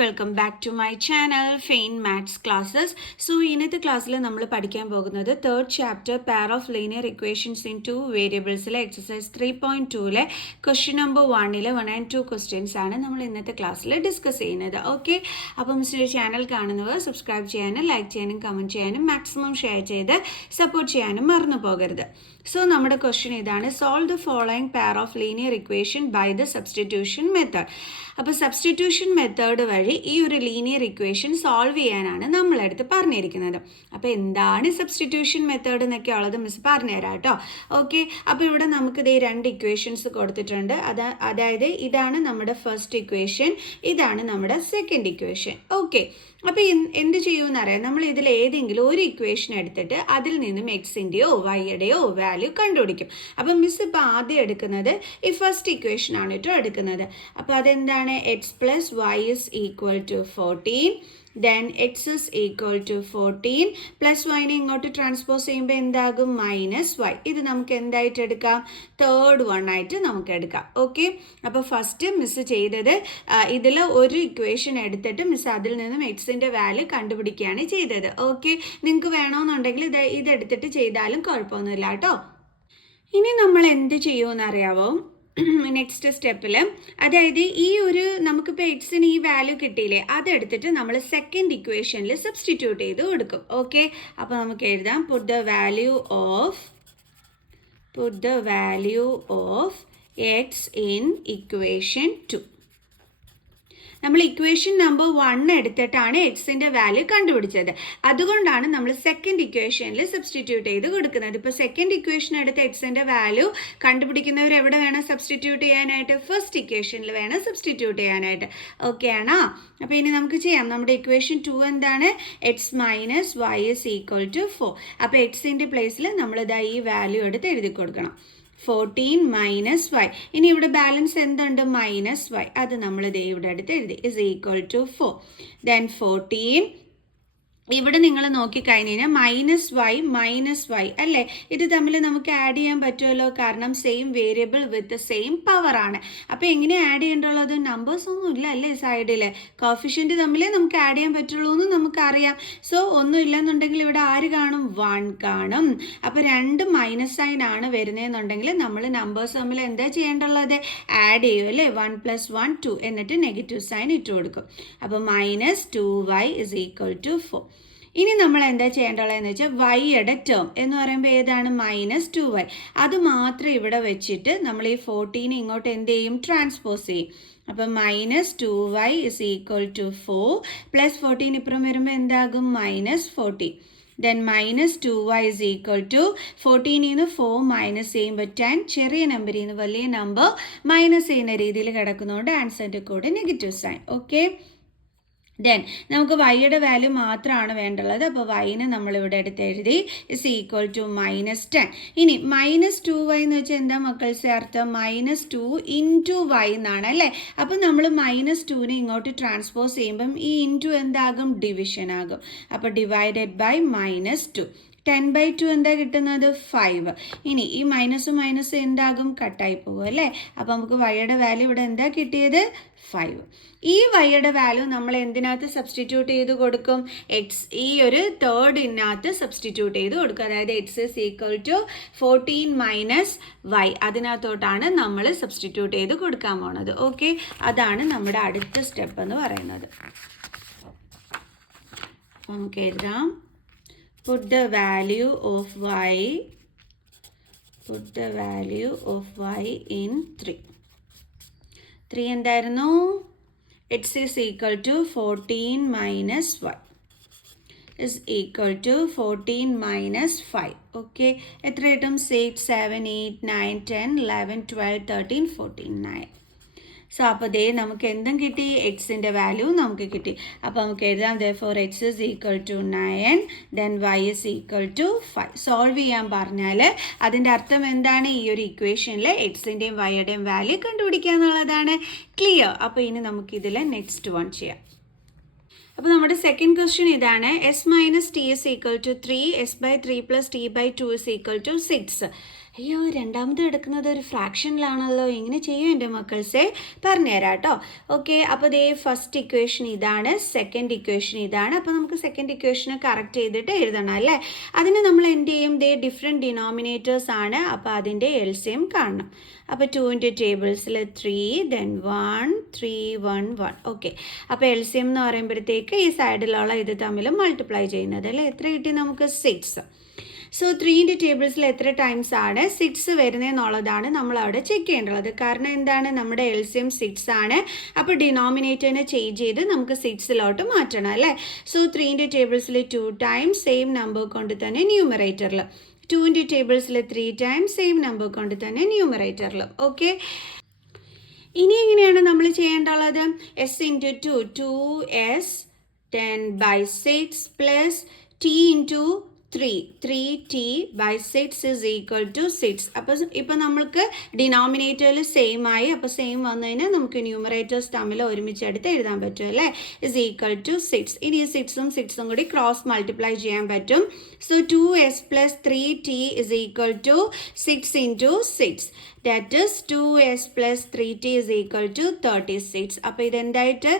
Welcome back to my channel ഫെയിൻ maths classes. So ഇന്നത്തെ ക്ലാസ്സിൽ നമ്മൾ പഠിക്കാൻ പോകുന്നത് third chapter pair of linear equations in two വേരിയബിൾസിലെ exercise 3.2 question number 1 1 and 2 questions ആണ് നമ്മൾ ഇന്നത്തെ ക്ലാസ്സിൽ ഡിസ്കസ് ചെയ്യുന്നത്. ഓക്കെ, അപ്പോൾ മിസ്റ്റർ ചാനൽ കാണുന്നവർ സബ്സ്ക്രൈബ് ചെയ്യാനും ലൈക്ക് ചെയ്യാനും കമൻറ്റ് ചെയ്യാനും മാക്സിമം ഷെയർ ചെയ്ത് സപ്പോർട്ട് ചെയ്യാനും മറന്നു പോകരുത്. സോ നമ്മുടെ ക്വസ്റ്റ്യൻ ഇതാണ്: solve the following pair of linear equation by the substitution method. അപ്പോൾ സബ്സ്റ്റിറ്റ്യൂഷൻ മെത്തേഡ് വഴി ഈ ഒരു ലീനിയർ ഇക്വേഷൻ സോൾവ് ചെയ്യാനാണ് നമ്മളടുത്ത് പറഞ്ഞിരിക്കുന്നത്. അപ്പോൾ എന്താണ് സബ്സ്റ്റിറ്റ്യൂഷൻ മെത്തേഡ് എന്നൊക്കെ ഉള്ളത് മിസ് പറഞ്ഞുതരാം കേട്ടോ. ഓക്കെ, അപ്പോൾ ഇവിടെ നമുക്ക് ഇതേ രണ്ട് ഇക്വേഷൻസ് കൊടുത്തിട്ടുണ്ട്. അതായത് ഇതാണ് നമ്മുടെ ഫസ്റ്റ് ഇക്വേഷൻ, ഇതാണ് നമ്മുടെ സെക്കൻഡ് ഇക്വേഷൻ. ഓക്കെ, അപ്പോൾ എന്ത് ചെയ്യുമെന്നറിയാം, നമ്മൾ ഇതിൽ ഏതെങ്കിലും ഒരു ഇക്വേഷൻ എടുത്തിട്ട് അതിൽ നിന്നും എക്സിൻ്റെയോ വൈയുടെയോ വാല്യൂ കണ്ടുപിടിക്കും. അപ്പം മിസ് ഇപ്പോൾ ആദ്യം എടുക്കുന്നത് ഈ ഫസ്റ്റ് ഇക്വേഷൻ ആണ് കേട്ടോ എടുക്കുന്നത്. അപ്പോൾ അതെന്താണ്? X plus y is equal to 14, then x is equal to 14 plus വൈനെ ഇങ്ങോട്ട് ട്രാൻസ്പോസ് ചെയ്യുമ്പോൾ എന്താകും? Minus y. ഇത് നമുക്ക് എന്തായിട്ട് എടുക്കാം? തേർഡ് വൺ ആയിട്ട് നമുക്ക് എടുക്കാം. ഓക്കെ, അപ്പോൾ ഫസ്റ്റ് മിസ് ചെയ്തത് ഇതിൽ ഒരു ഇക്വേഷൻ എടുത്തിട്ട് മിസ് അതിൽ നിന്നും എക്സിൻ്റെ വാല്യൂ കണ്ടുപിടിക്കുകയാണ് ചെയ്തത്. ഓക്കെ, നിങ്ങൾക്ക് വേണമെന്നുണ്ടെങ്കിൽ ഇതെടുത്തിട്ട് ചെയ്താലും കുഴപ്പമൊന്നുമില്ല കേട്ടോ. ഇനി നമ്മൾ എന്ത് ചെയ്യുമെന്ന് അറിയാവോ? നെക്സ്റ്റ് സ്റ്റെപ്പിൽ, അതായത് ഈ ഒരു നമുക്കിപ്പോൾ എക്സിന് ഈ വാല്യൂ കിട്ടിയില്ലേ, അതെടുത്തിട്ട് നമ്മൾ സെക്കൻഡ് ഇക്വേഷനിൽ സബ്സ്റ്റിറ്റ്യൂട്ട് ചെയ്ത് കൊടുക്കും. ഓക്കെ, അപ്പോൾ നമുക്ക് എഴുതാം: puttu the value of X in equation 2. നമ്മൾ ഇക്വേഷൻ നമ്പർ 1 എടുത്തിട്ടാണ് എക്സിൻ്റെ വാല്യൂ കണ്ടുപിടിച്ചത്. അതുകൊണ്ടാണ് നമ്മൾ സെക്കൻഡ് ഇക്വേഷനിൽ സബ്സ്റ്റിറ്റ്യൂട്ട് ചെയ്ത് കൊടുക്കുന്നത്. ഇപ്പോൾ സെക്കൻഡ് ഇക്വേഷൻ എടുത്ത് എക്സിൻ്റെ വാല്യൂ കണ്ടുപിടിക്കുന്നവർ എവിടെ വേണം സബ്സ്റ്റിറ്റ്യൂട്ട് ചെയ്യാനായിട്ട്? ഫസ്റ്റ് ഇക്വേഷനിൽ വേണം സബ്സ്റ്റിറ്റ്യൂട്ട് ചെയ്യാനായിട്ട്. ഓക്കെ ആണോ? അപ്പോൾ ഇനി നമുക്ക് ചെയ്യാം. നമ്മുടെ ഇക്വേഷൻ 2 എന്താണ്? X minus Y is equal to 4. അപ്പോൾ എക്സിൻ്റെ പ്ലേസിൽ നമ്മളിതാ ഈ വാല്യൂ എടുത്ത് എഴുതി കൊടുക്കണം. 14 മൈനസ് വൈ. ഇനി ഇവിടെ ബാലൻസ് എന്തുണ്ട്? Minus Y. അത് നമ്മൾ ദേ ഇവിടെ അടുത്ത് എഴുതി. Is equal to 4. ദെൻ 14. ഇവിടെ നിങ്ങൾ നോക്കിക്കഴിഞ്ഞ് കഴിഞ്ഞാൽ മൈനസ് വൈ അല്ലേ? ഇത് തമ്മിൽ നമുക്ക് ആഡ് ചെയ്യാൻ പറ്റുമല്ലോ, കാരണം same variable with same power ആണ്. അപ്പോൾ എങ്ങനെയാണ് ആഡ് ചെയ്യേണ്ടുള്ളത്? നമ്പേഴ്സ് ഒന്നും ഇല്ല അല്ലേ സൈഡിൽ, കോഫിഷ്യൻ്റ് തമ്മിലേ നമുക്ക് ആഡ് ചെയ്യാൻ പറ്റുള്ളൂ എന്ന് നമുക്കറിയാം. സോ ഒന്നും ഇല്ലെന്നുണ്ടെങ്കിൽ ഇവിടെ ആര് കാണും? 1 കാണും. അപ്പോൾ രണ്ട് മൈനസ് സൈൻ ആണ് വരുന്നതെന്നുണ്ടെങ്കിൽ നമ്മൾ നമ്പേഴ്സ് തമ്മിൽ എന്താ ചെയ്യേണ്ടുള്ളത്? ആഡ് ചെയ്യും അല്ലേ? 1 + 1 2, എന്നിട്ട് നെഗറ്റീവ് സൈൻ ഇട്ട് കൊടുക്കും. അപ്പോൾ -2y ഇസ് ഈക്വൽ ടു 4. ഇനി നമ്മൾ എന്താ ചെയ്യേണ്ടതെന്ന് വെച്ചാൽ വൈയുടെ ടേം എന്ന് പറയുമ്പോൾ ഏതാണ്? -2y. അത് മാത്രം ഇവിടെ വെച്ചിട്ട് നമ്മൾ ഈ 14 ഇങ്ങോട്ട് എന്ത് ചെയ്യും? ട്രാൻസ്പോസ് ചെയ്യും. അപ്പം -2y is equal to 4 plus 14 ഇപ്പുറം വരുമ്പോൾ എന്താകും? -14. Then -2y is equal to 14 നിന്ന് 4 മൈനസ് ചെയ്യുമ്പോൾ 10, ചെറിയ നമ്പറിൽ നിന്ന് വലിയ നമ്പർ മൈനസ് ചെയ്യുന്ന രീതിയിൽ കിടക്കുന്നതുകൊണ്ട് ആൻസറിൻ്റെ കൂടെ നെഗറ്റീവ് സൈൻ. ഓക്കെ, ദെൻ നമുക്ക് വൈയുടെ വാല്യൂ മാത്രമാണ് വേണ്ടുള്ളത്. അപ്പോൾ വൈനെ നമ്മളിവിടെ എടുത്ത് എഴുതി ഇസ് ഈക്വൽ ടു -10. ഇനി -2y എന്ന് വെച്ചാൽ എന്താ മക്കൾസ് അർത്ഥം? -2 ഇൻറ്റു വൈ എന്നാണ് അല്ലേ? അപ്പോൾ നമ്മൾ -2നെ ഇങ്ങോട്ട് ട്രാൻസ്പോസ് ചെയ്യുമ്പം ഈ ഇൻറ്റു എന്താകും? ഡിവിഷൻ ആകും. അപ്പോൾ ഡിവൈഡഡ് ബൈ -2. 10/2 എന്താ കിട്ടുന്നത്? 5. ഇനി ഈ മൈനസ് എന്താകും? കട്ടായി പോകും അല്ലേ? അപ്പോൾ നമുക്ക് വൈയുടെ വാല്യൂ ഇവിടെ എന്താ കിട്ടിയത്? 5. ഈ വൈയുടെ വാല്യൂ നമ്മൾ എന്തിനകത്ത് സബ്സ്റ്റിറ്റ്യൂട്ട് ചെയ്ത് കൊടുക്കും? എക്സ്, ഈ ഒരു തേർഡിനകത്ത് സബ്സ്റ്റിറ്റ്യൂട്ട് ചെയ്ത് കൊടുക്കും. അതായത് x is equal to 14 minus y, അതിനകത്തോട്ടാണ് നമ്മൾ സബ്സ്റ്റിറ്റ്യൂട്ട് ചെയ്ത് കൊടുക്കാൻ പോണത്. ഓക്കെ, അതാണ് നമ്മുടെ അടുത്ത സ്റ്റെപ്പ് എന്ന് പറയുന്നത്. നമുക്ക് എഴുതാം: put the value of y in 3. 3 എന്തായിരുന്നു? x is equal to 14 minus y is equal to 14 minus 5. Okay, എത്ര കിട്ടും? 6 7 8 9 10 11 12 13 14 9. സോ അപ്പോൾ ദേ നമുക്ക് എന്തും കിട്ടി? എക്സിൻ്റെ വാല്യൂ നമുക്ക് കിട്ടി. അപ്പോൾ നമുക്ക് എഴുതാം therefore x is equal to 9, then y is equal to 5. Solve ചെയ്യാൻ പറഞ്ഞാൽ അതിൻ്റെ അർത്ഥം എന്താണ്? ഈ ഒരു ഇക്വേഷനിൽ എക്സിൻ്റെയും വൈയുടെയും വാല്യൂ കണ്ടുപിടിക്കുക എന്നുള്ളതാണ്. ക്ലിയർ? അപ്പോൾ ഇനി നമുക്കിതിൽ നെക്സ്റ്റ് വൺ ചെയ്യാം. അപ്പോൾ നമ്മുടെ സെക്കൻഡ് ക്വസ്റ്റ്യൻ ഇതാണ്: s - t is equal to 3, s/3 + t/2 is equal to 6. അയ്യോ രണ്ടാമത് എടുക്കുന്നത് ഒരു ഫ്രാക്ഷനിലാണല്ലോ, എങ്ങനെ ചെയ്യും എൻ്റെ മക്കൾസെ? പറഞ്ഞുതരാം കേട്ടോ. ഓക്കെ, അപ്പോൾ ദേ ഫസ്റ്റ് ഇക്വേഷൻ ഇതാണ്, സെക്കൻഡ് ഇക്വേഷൻ ഇതാണ്. അപ്പോൾ നമുക്ക് സെക്കൻഡ് ഇക്വേഷനെ കറക്റ്റ് ചെയ്തിട്ട് എഴുതണം അല്ലേ. അതിന് നമ്മൾ എന്ത് ചെയ്യും? ദേ ഡിഫറെൻറ്റ് ഡിനോമിനേറ്റേഴ്സ് ആണ്, അപ്പോൾ അതിൻ്റെ LCM കാണണം. അപ്പോൾ 2 ടേബിൾസിൽ 3 ദെൻ 1 3 1 1. ഓക്കെ, അപ്പോൾ LCM എന്ന് പറയുമ്പോഴത്തേക്ക് ഈ സൈഡിലുള്ള ഇത് തമ്മിൽ മൾട്ടിപ്ലൈ ചെയ്യുന്നത് അല്ലേ. എത്ര കിട്ടി നമുക്ക്? 6. സോ 3 ടേബിൾസിൽ എത്ര ടൈംസ് ആണ് 6 വരുന്നതെന്നുള്ളതാണ് നമ്മൾ അവിടെ ചെക്ക് ചെയ്യേണ്ടത്. കാരണം എന്താണ്? നമ്മുടെ LCM 6 ആണ്. അപ്പോൾ ഡിനോമിനേറ്ററിനെ ചേഞ്ച് ചെയ്ത് നമുക്ക് 6 മാറ്റണം അല്ലേ. സോ 3 ടേബിൾസിൽ 2 ടൈംസ് സെയിം നമ്പർ കൊണ്ട് തന്നെ ന്യൂമറേറ്ററിൽ, 2 ടേബിൾസിൽ 3 ടൈംസ് സെയിം നമ്പർ കൊണ്ട് തന്നെ ന്യൂമറേറ്ററിൽ. ഓക്കെ, ഇനി എങ്ങനെയാണ് നമ്മൾ ചെയ്യേണ്ടുള്ളത്? S into 2 2s 10 by 6 plus t into 3t by 6 is equal to 6. അപ്പോൾ ഇപ്പം നമ്മൾക്ക് ഡിനോമിനേറ്ററിൽ സെയിം ആയി. അപ്പോൾ സെയിം വന്നു കഴിഞ്ഞാൽ നമുക്ക് ന്യൂമറേറ്റേഴ്സ് തമ്മിൽ ഒരുമിച്ചെടുത്ത് എഴുതാൻ പറ്റും അല്ലേ. Is equal to 6. ഇനി 6ഉം കൂടി ക്രോസ് മൾട്ടിപ്ലൈ ചെയ്യാൻ പറ്റും. So 2s plus 3t is equal to 6 into 6. That is 2s plus 3t is equal to 36. അപ്പോൾ ഇതെന്തായിട്ട്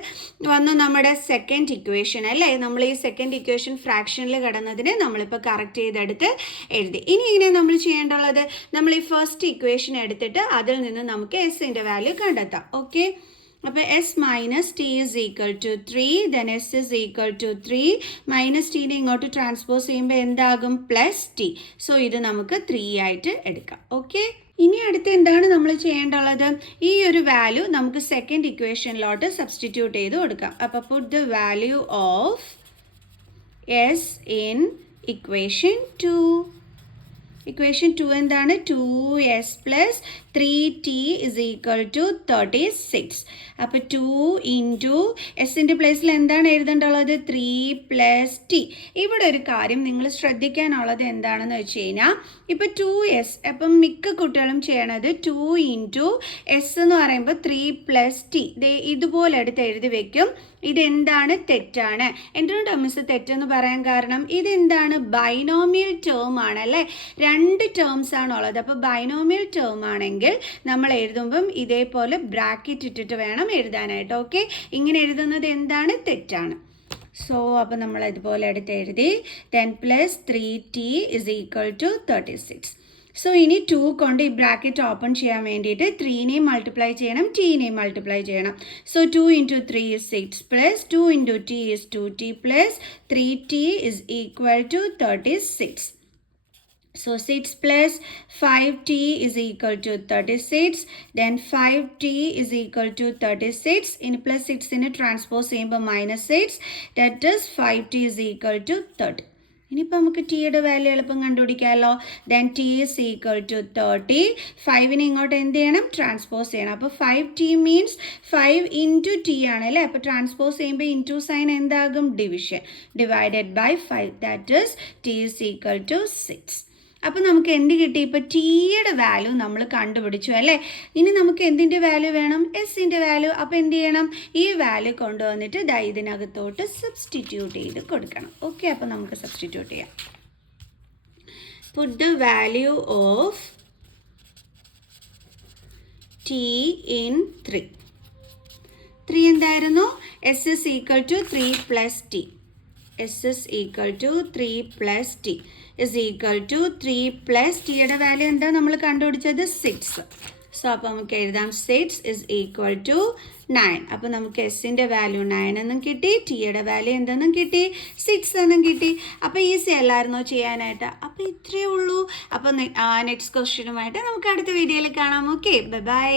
വന്നു? നമ്മുടെ സെക്കൻഡ് ഇക്വേഷൻ അല്ലേ. നമ്മൾ ഈ സെക്കൻഡ് ഇക്വേഷൻ ഫ്രാക്ഷനിൽ കിടന്നതിനെ നമ്മളിപ്പോൾ കറക്റ്റ് ചെയ്തെടുത്ത് എഴുതി. ഇനി ഇങ്ങനെ നമ്മൾ ചെയ്യേണ്ടുള്ളത്, നമ്മൾ ഈ ഫസ്റ്റ് ഇക്വേഷൻ എടുത്തിട്ട് അതിൽ നിന്ന് നമുക്ക് എസിൻ്റെ വാല്യൂ കണ്ടെത്താം. ഓക്കെ, അപ്പോൾ s minus t is equal to 3 then s is equal to 3 minus ടീനെ ഇങ്ങോട്ട് ട്രാൻസ്പോസ് ചെയ്യുമ്പോൾ എന്താകും? Plus T. സോ ഇത് നമുക്ക് 3 ആയിട്ട് എടുക്കാം. ഓക്കെ, ഇനി അടുത്ത് എന്താണ് നമ്മൾ ചെയ്യേണ്ടുള്ളത്? ഈ ഒരു വാല്യൂ നമുക്ക് സെക്കൻഡ് ഇക്വേഷനിലോട്ട് സബ്സ്റ്റിറ്റ്യൂട്ട് ചെയ്ത് കൊടുക്കാം. അപ്പോൾ puttu the value of s in equation 2. Equation 2 എന്താണ്? 2s plus 3t is equal to 36. അപ്പോൾ 2 into എസിൻ്റെ പ്ലേസിൽ എന്താണ് എഴുതേണ്ടുള്ളത്? 3 plus t. ഇവിടെ ഒരു കാര്യം നിങ്ങൾ ശ്രദ്ധിക്കാനുള്ളത് എന്താണെന്ന് വെച്ച് കഴിഞ്ഞാൽ, ഇപ്പോൾ 2s, അപ്പം മിക്ക കുട്ടികളും ചെയ്യണത് 2 into s എന്ന് പറയുമ്പോൾ 3 plus t ഇതുപോലെ എടുത്ത് എഴുതി വെക്കും. ഇതെന്താണ്? തെറ്റാണ്. എന്തുകൊണ്ടാണ് മിസ് തെറ്റെന്ന് പറയാൻ കാരണം? ഇതെന്താണ്? ബൈനോമിയൽ ടേം ആണല്ലേ. 2 ടേംസ് ആണുള്ളത്. അപ്പോൾ ബൈനോമിയൽ ടേം ആണെങ്കിൽ നമ്മൾ എഴുതുമ്പം ഇതേപോലെ ബ്രാക്കറ്റ് ഇട്ടിട്ട് വേണം എഴുതാനായിട്ട്. ഓക്കെ, ഇങ്ങനെ എഴുതുന്നത് എന്താണ്? തെറ്റാണ്. സോ അപ്പോൾ നമ്മൾ ഇതുപോലെ എടുത്ത് എഴുതി. Then plus 3t is equal to 36. So ഇനി 2 കൊണ്ട് ഈ ബ്രാക്കറ്റ് ഓപ്പൺ ചെയ്യാൻ വേണ്ടിയിട്ട് 3നെയും മൾട്ടിപ്ലൈ ചെയ്യണം, ടീനെയും മൾട്ടിപ്ലൈ ചെയ്യണം. So 2 into 3 is 6 plus 2 into t is 2t plus 3t is equal to 36. So 6 plus 5t is equal to 36. Then 5t is equal to 36. In plus 6 in a transpose ചെയ്യുമ്പോൾ minus 6. That is 5t is equal to 30. ഇനിയിപ്പോൾ നമുക്ക് ടിയുടെ value എളുപ്പം കണ്ടുപിടിക്കാമല്ലോ. Then t is equal to 30. 5നെ ഇങ്ങോട്ട് എന്ത് ചെയ്യണം? ട്രാൻസ്പോസ് ചെയ്യണം. അപ്പോൾ 5t മീൻസ് 5 ഇൻറ്റു ടി ആണ് അല്ലേ. അപ്പോൾ ട്രാൻസ്പോസ് ചെയ്യുമ്പോൾ ഇൻറ്റു സൈൻ എന്താകും? Division. Divided by 5. That is t is equal to 6. അപ്പോൾ നമുക്ക് എന്ത് കിട്ടി? ഇപ്പോൾ ടിയുടെ വാല്യൂ നമ്മൾ കണ്ടുപിടിച്ചു അല്ലേ. ഇനി നമുക്ക് എന്തിൻ്റെ വാല്യൂ വേണം? എസിൻ്റെ വാല്യൂ. അപ്പോൾ എന്ത് ചെയ്യണം? ഈ വാല്യൂ കൊണ്ടുവന്നിട്ട് ഇതിനകത്തോട്ട് സബ്സ്റ്റിറ്റ്യൂട്ട് ചെയ്ത് കൊടുക്കണം. ഓക്കെ, അപ്പോൾ നമുക്ക് സബ്സ്റ്റിറ്റ്യൂട്ട് ചെയ്യാം. Put the value of t in 3. 3 എന്തായിരുന്നു? S is equal to 3 plus t. s is equal to 3 plus t is equal to 3 plus ടിയുടെ വാല്യൂ എന്താ നമ്മൾ കണ്ടുപിടിച്ചത്? 6. സോ അപ്പോൾ നമുക്ക് എഴുതാം 6 is equal to 9. അപ്പോൾ നമുക്ക് എസിൻ്റെ വാല്യൂ 9 എന്നും കിട്ടി, ടിയുടെ വാല്യൂ എന്തെന്നും കിട്ടി? 6 എന്നും കിട്ടി. അപ്പോൾ ഈസി അല്ലായിരുന്നോ ചെയ്യാനായിട്ട്? അപ്പോൾ ഇത്രയേ ഉള്ളൂ. അപ്പോൾ നെക്സ്റ്റ് ക്വസ്റ്റ്യനുമായിട്ട് നമുക്ക് അടുത്ത വീഡിയോയിൽ കാണാം. Okay, bye bye.